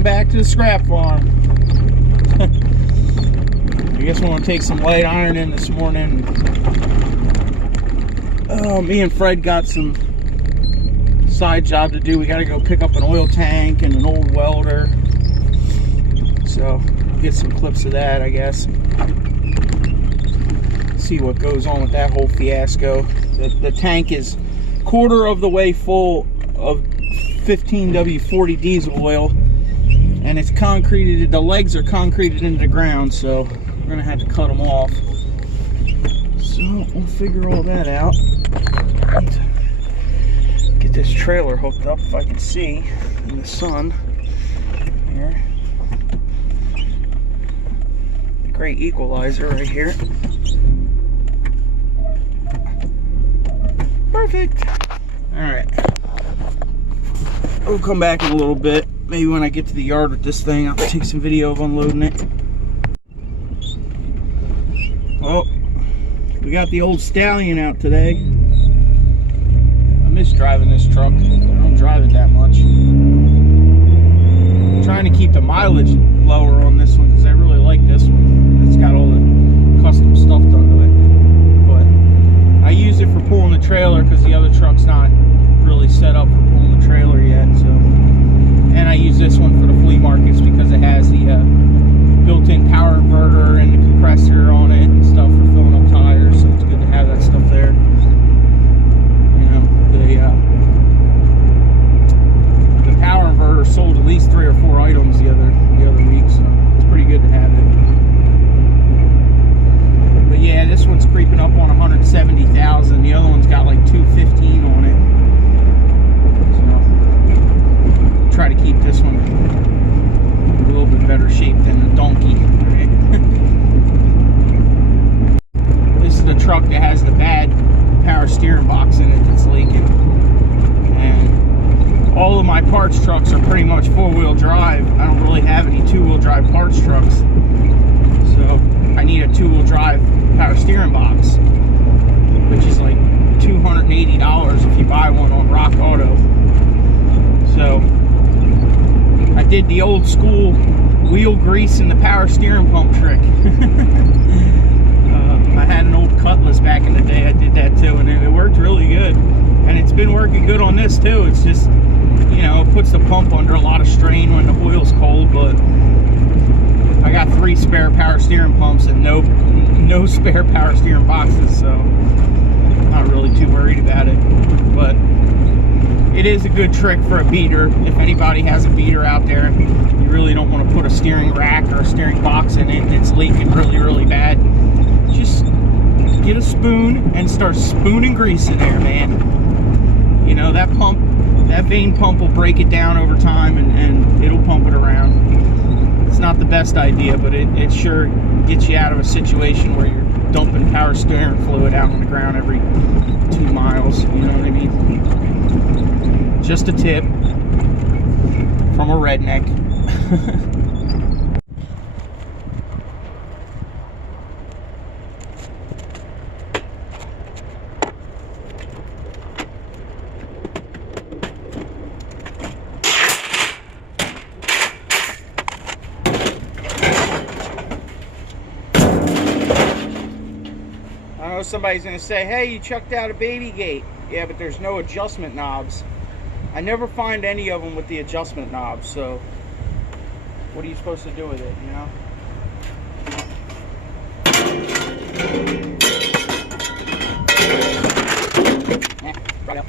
Welcome back to the scrap farm. I guess we're gonna take some light iron in this morning. Oh, me and Fred got some side job to do. We gotta go pick up an oil tank and an old welder. So get some clips of that, I guess. See what goes on with that whole fiasco. The tank is quarter of the way full of 15W40 diesel oil, and it's concreted. The legs are concreted into the ground, so we're gonna have to cut them off. So we'll figure all that out. Get this trailer hooked up if I can see in the sun here. Great equalizer right here. Perfect. All right. We'll come back in a little bit. Maybe when I get to the yard with this thing, I'll take some video of unloading it. Well, we got the old Stallion out today. I miss driving this truck. I don't drive it that much. I'm trying to keep the mileage lower on this one because I really like this one. It's got all the custom stuff done to it. But I use it for pulling the trailer because the other truck's not really set up for pulling the trailer yet. So, and I use this one for the flea markets because it has the built-in power inverter and the compressor on it and stuff for filling up tires. So it's good to have that stuff there. You know, the power inverter sold at least 3 or 4 items the other week, so it's pretty good to have it. But yeah, this one's creeping up on 170,000. The other one's got like 215 on it. So try to keep this one in a little bit better shape than the donkey. Right? This is the truck that has the bad power steering box in it that's leaking. And all of my parts trucks are pretty much 4-wheel drive. I don't really have any 2-wheel drive parts trucks. So I need a 2-wheel drive power steering box, which is like $280 if you buy one on Rock Auto. So I did the old school wheel grease and the power steering pump trick. I had an old Cutlass back in the day. I did that too, and it worked really good. And it's been working good on this too. It's just, you know, it puts the pump under a lot of strain when the oil's cold, but I got 3 spare power steering pumps and no spare power steering boxes, so I'm not really too worried about it. But it is a good trick for a beater. If anybody has a beater out there, you really don't want to put a steering rack or a steering box in it and it's leaking really, really bad. Just get a spoon and start spooning grease in there, man. You know, that vein pump will break it down over time and it'll pump it around. It's not the best idea, but it sure gets you out of a situation where you're dumping power steering fluid out on the ground every 2 miles. You know what I mean? Just a tip from a redneck. I know somebody's going to say, hey, you chucked out a baby gate. Yeah, but there's no adjustment knobs. I never find any of them with the adjustment knobs, so what are you supposed to do with it, you know? Right up.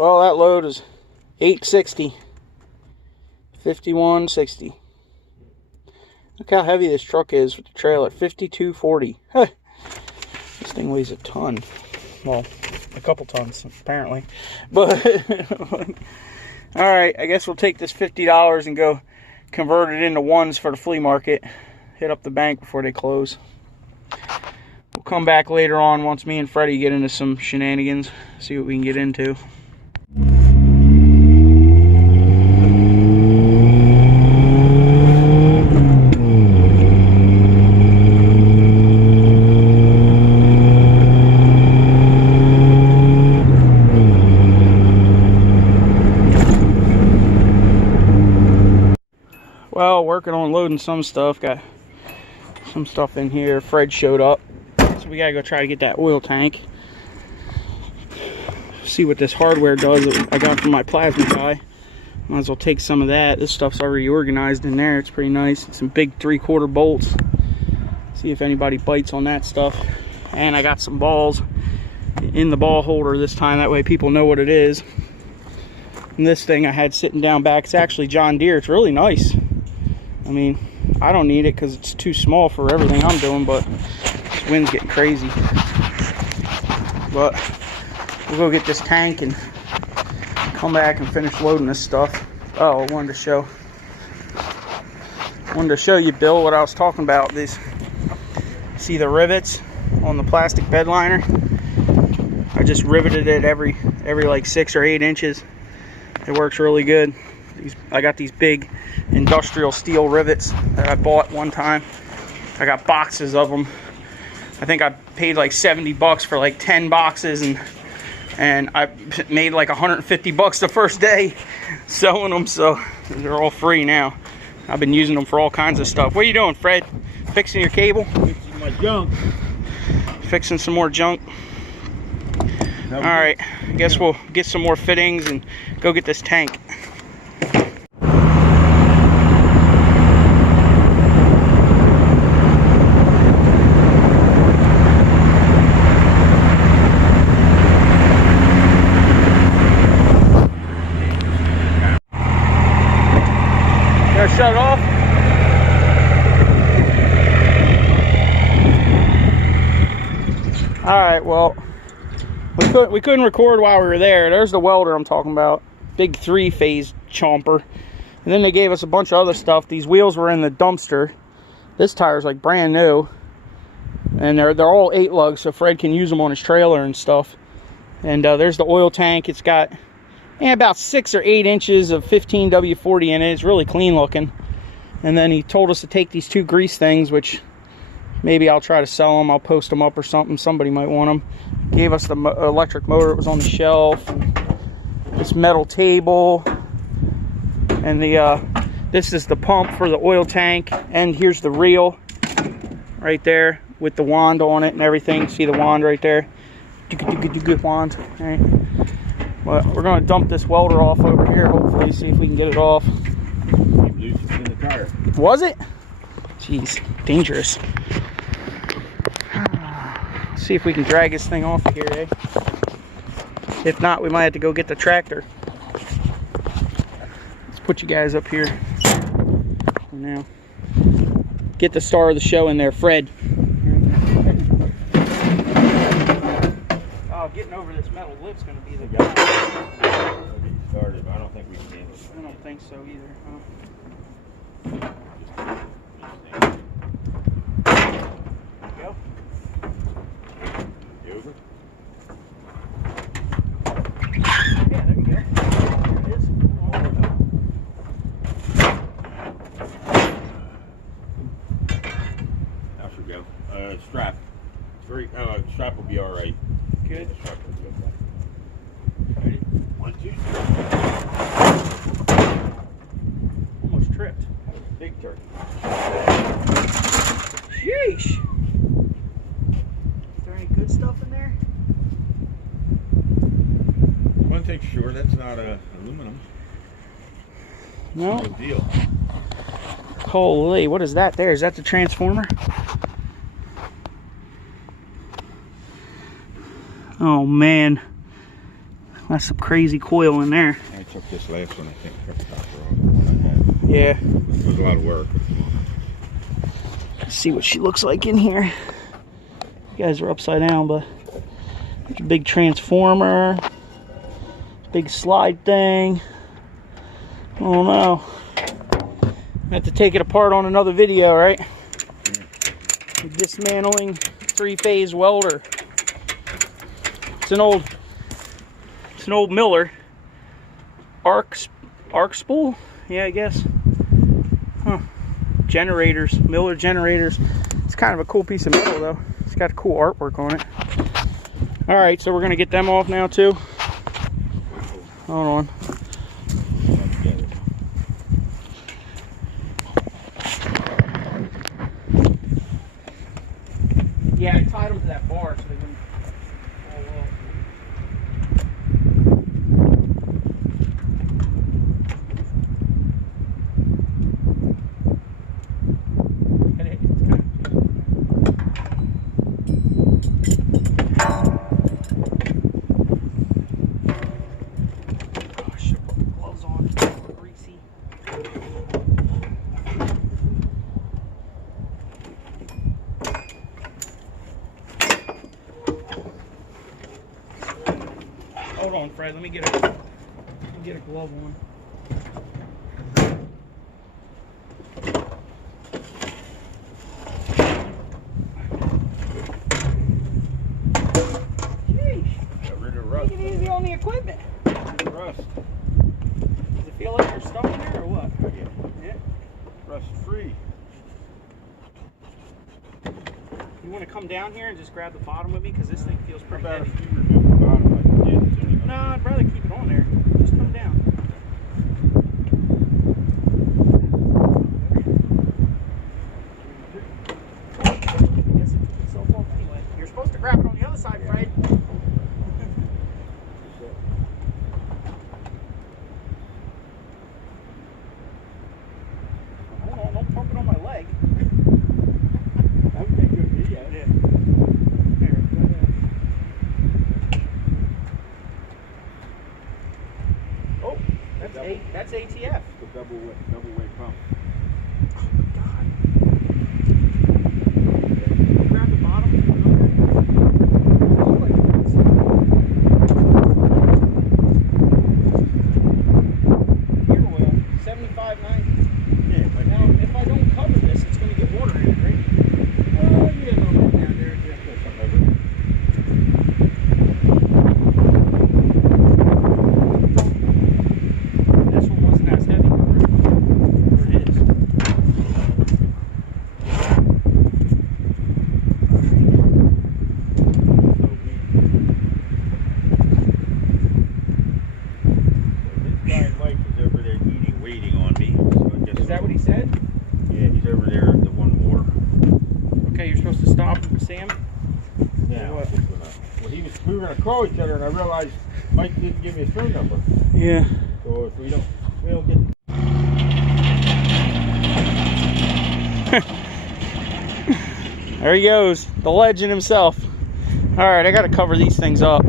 Well, that load is 860. 5160. Look how heavy this truck is with the trailer. 5240. Hey, this thing weighs a ton. Well, a couple tons apparently. But all right, I guess we'll take this $50 and go convert it into ones for the flea market. Hit up the bank before they close. We'll come back later on once me and Freddie get into some shenanigans. See what we can get into. Well, working on loading some stuff. Got some stuff in here. Fred showed up, so we gotta go try to get that oil tank. See what this hardware does that I got from my plasma guy. Might as well take some of that. This stuff's already organized in there. It's pretty nice. Some big 3/4 bolts. See if anybody bites on that stuff. And I got some balls in the ball holder this time. That way people know what it is. And this thing I had sitting down back. It's actually John Deere. It's really nice. I mean, I don't need it because it's too small for everything I'm doing, but this wind's getting crazy. But we'll go get this tank and come back and finish loading this stuff. Oh, I wanted to show you, Bill, what I was talking about. These, see the rivets on the plastic bed liner? I just riveted it every like 6 or 8 inches. It works really good. I got these big industrial steel rivets that I bought one time. I got boxes of them. I think I paid like 70 bucks for like 10 boxes, and I made like 150 bucks the first day selling them, so they're all free now. I've been using them for all kinds of stuff. What are you doing, Fred? Fixing your cable? Fixing my junk. Fixing some more junk. All right, I guess we'll get some more fittings and go get this tank. Shut it off. All right, well, we couldn't record while we were there. There's the welder I'm talking about, big 3-phase chomper. And then they gave us a bunch of other stuff. These wheels were in the dumpster. This tire's like brand new, and they're all 8 lugs, so Fred can use them on his trailer and stuff. And there's the oil tank. It's got about 6 or 8 inches of 15 W40 in it. It's really clean looking. And then he told us to take these 2 grease things, which maybe I'll try to sell them. I'll post them up or something. Somebody might want them. Gave us the electric motor that was on the shelf. This metal table. And this is the pump for the oil tank. And here's the reel right there with the wand on it and everything. See the wand right there? Good wand. All right. Well, we're going to dump this welder off over here, hopefully, see if we can get it off. Loose in the tire. Was it? Jeez, dangerous. Let's see if we can drag this thing off of here, eh? If not, we might have to go get the tractor. Let's put you guys up here for now. Get the star of the show in there, Fred. Getting over this metal lip's going to be the guy. I'll get you started, but I don't think we can. I don't think so either. There you go. You over? Yeah, there you go. There it is. How should we go? Strap. Strap will be all right. Good. Strap will be okay. Ready? 1, 2. Almost tripped. That was a big turkey. Sheesh. Is there any good stuff in there? One thing sure, that's not aluminum. No. No deal. Holy, what is that there? Is that the transformer? Oh man. That's some crazy coil in there. I took this last one, I think. Cut the copper off the one I had. Yeah. It was a lot of work. Let's see what she looks like in here. You guys are upside down, but there's a big transformer, big slide thing. I don't know. I have to take it apart on another video, right? Dismantling 3-phase welder. It's an old Miller arc spool. Yeah, I guess. Huh. Generators, Miller generators. It's kind of a cool piece of metal though. It's got cool artwork on it. All right, so we're gonna get them off now too. Hold on. Yeah, I tied them to that bar so they wouldn't fall off. Hold on, Fred. Let me get a glove on. Jeez. Got rid of rust. Take it easy on the equipment. Rust. Does it feel like you're stuck in there or what? Yeah. Rust free. You want to come down here and just grab the bottom with me because this thing feels pretty How about heavy. if you remove the bottom like you did? It's only No, I'd rather keep it on there. Just come down. I guess it took itself off anyway. You're supposed to grab it on the other side, Fred. Hold on, don't pump it on my leg. That would make a good video. Yeah. There, go ahead. Oh, that's ATF. The double way pump. God. Grab the bottom. Gear oil, 75.90. Yeah, Now, if I don't cover this, it's going to get water in it, right? yeah, no, down there, just put something over it. This one wasn't as heavy. Or it is. This guy Mike is over there eating, waiting on me. So I guess Is that what he said? Yeah, he's over there at the one more. Okay, you're supposed to stop and see him? Yeah. What? Well, we were gonna call each other, and I realized Mike didn't give me his phone number. Yeah. So if we don't get. There he goes, the legend himself. All right, I got to cover these things up.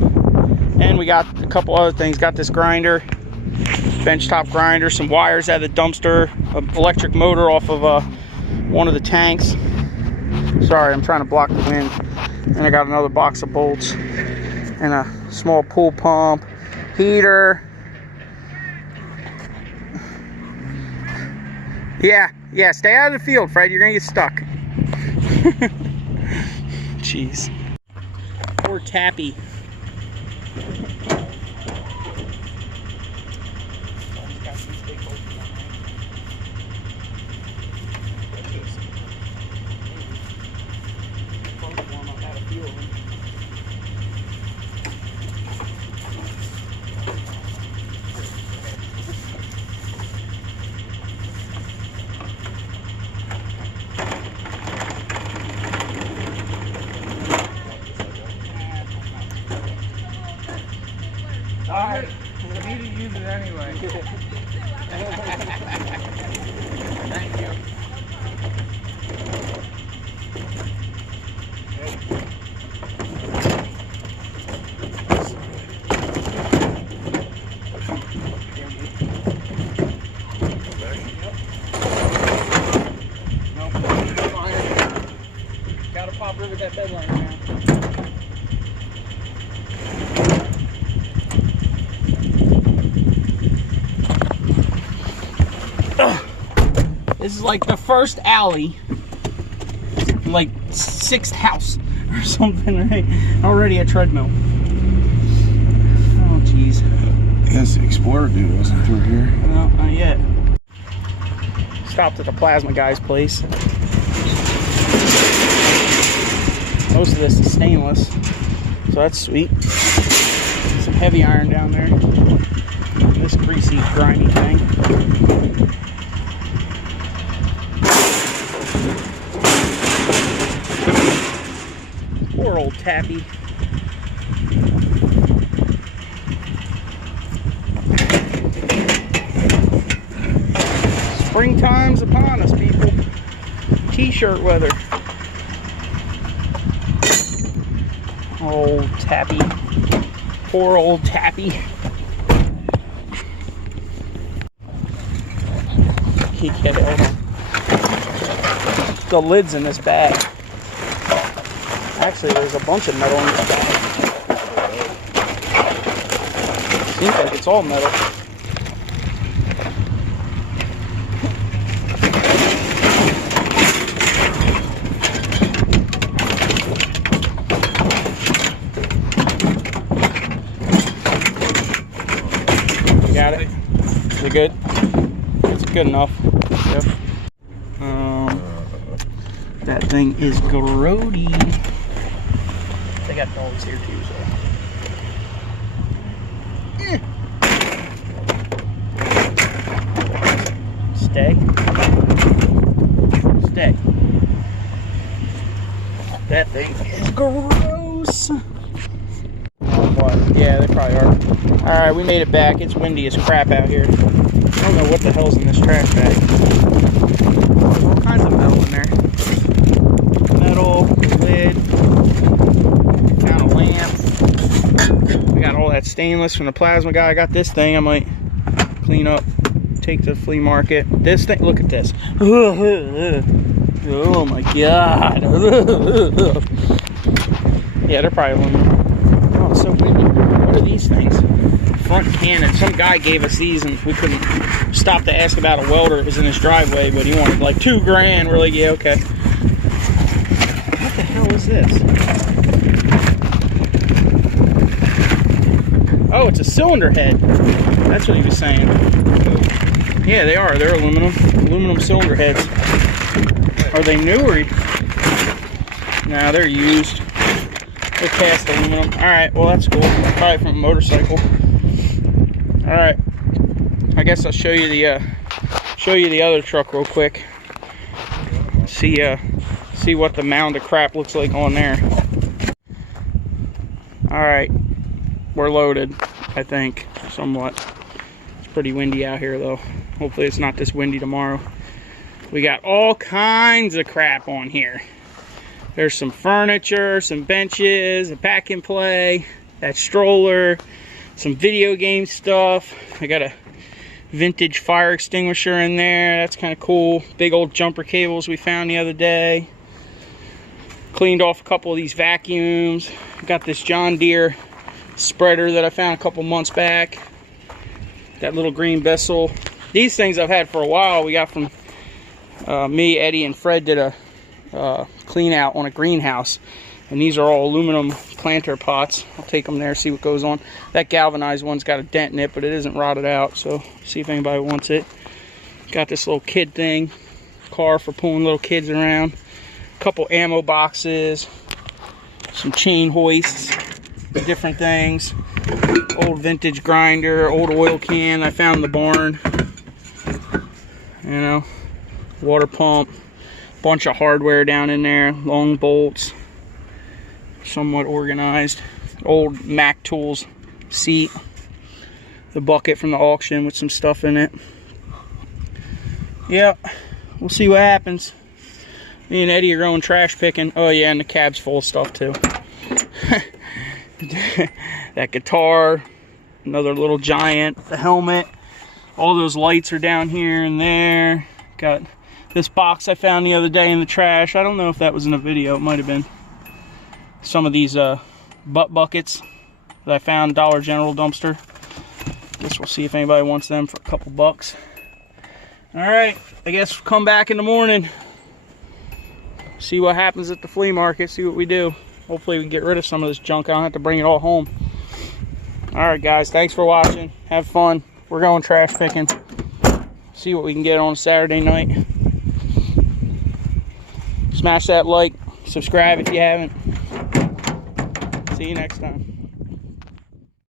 And we got a couple other things. Got this grinder, benchtop grinder, some wires out of the dumpster, an electric motor off of one of the tanks. Sorry, I'm trying to block the wind. And I got another box of bolts and a small pool pump, heater. Yeah, stay out of the field, Fred. You're gonna get stuck. Jeez. Poor Tappy. that bed liner now. This is like the first alley, like 6th house or something, right? Already a treadmill. Oh, jeez. Yes, the Explorer dude wasn't through here. No, not yet. Stopped at the plasma guy's place. Most of this is stainless, so that's sweet. Some heavy iron down there. This greasy, grimy thing. Poor old Tappy. Springtime's upon us, people. T-shirt weather. Old Tappy. Poor old Tappy. Get it. The lid's in this bag. Actually, there's a bunch of metal in this bag. Seems like it's all metal. Got it? Is it good? It's good enough. Yep. That thing is grody. They got dogs here too, so. Stay. Stay. That thing is gross. What? Yeah, they probably are. Alright, we made it back. It's windy as crap out here. I don't know what the hell's in this trash bag. There's all kinds of metal in there. Metal, lid, found a lamp. We got all that stainless from the plasma guy. I got this thing I might clean up, take to the flea market. This thing, look at this. Oh my god. Yeah, they're probably aluminum. Oh, it's so windy. What are these things? Front cannon. Some guy gave us these and we couldn't stop to ask about a welder. It was in his driveway, but he wanted like $2,000. We're like, yeah, okay. What the hell is this? Oh, it's a cylinder head. That's what he was saying. Yeah, they are. They're aluminum. Aluminum cylinder heads. Are they new or? Nah, they're used. They're cast aluminum. Alright, well that's cool. Probably from a motorcycle. Alright. I guess I'll show you the other truck real quick. See what the mound of crap looks like on there. Alright. We're loaded, I think. Somewhat. It's pretty windy out here though. Hopefully it's not this windy tomorrow. We got all kinds of crap on here. There's some furniture, some benches, a pack and play, that stroller, some video game stuff. I got a vintage fire extinguisher in there. That's kind of cool. Big old jumper cables we found the other day. Cleaned off a couple of these vacuums. Got this John Deere spreader that I found a couple months back. That little green vessel. These things I've had for a while. We got from me, Eddie, and Fred did a clean out on a greenhouse, and these are all aluminum planter pots. I'll take them there, see what goes on. That galvanized one's got a dent in it, but it isn't rotted out, so see if anybody wants it. Got this little kid thing, car for pulling little kids around, a couple ammo boxes, some chain hoists, different things, old vintage grinder, old oil can I found in the barn, you know, water pump, bunch of hardware down in there, long bolts, somewhat organized, old Mac tools seat, the bucket from the auction with some stuff in it. Yep, we'll see what happens. Me and Eddie are going trash picking. Oh yeah, and the cab's full of stuff too. That guitar, another little giant, the helmet, all those lights are down here and there. Got this box I found the other day in the trash. I don't know if that was in a video, it might have been. some of these butt buckets that I found Dollar General dumpster. Guess we'll see if anybody wants them for a couple bucks. All right, I guess we'll come back in the morning, see what happens at the flea market, see what we do. Hopefully we can get rid of some of this junk. I don't have to bring it all home. All right, guys, thanks for watching. Have fun. We're going trash picking. See what we can get on Saturday night. Smash that like, subscribe if you haven't. See you next time.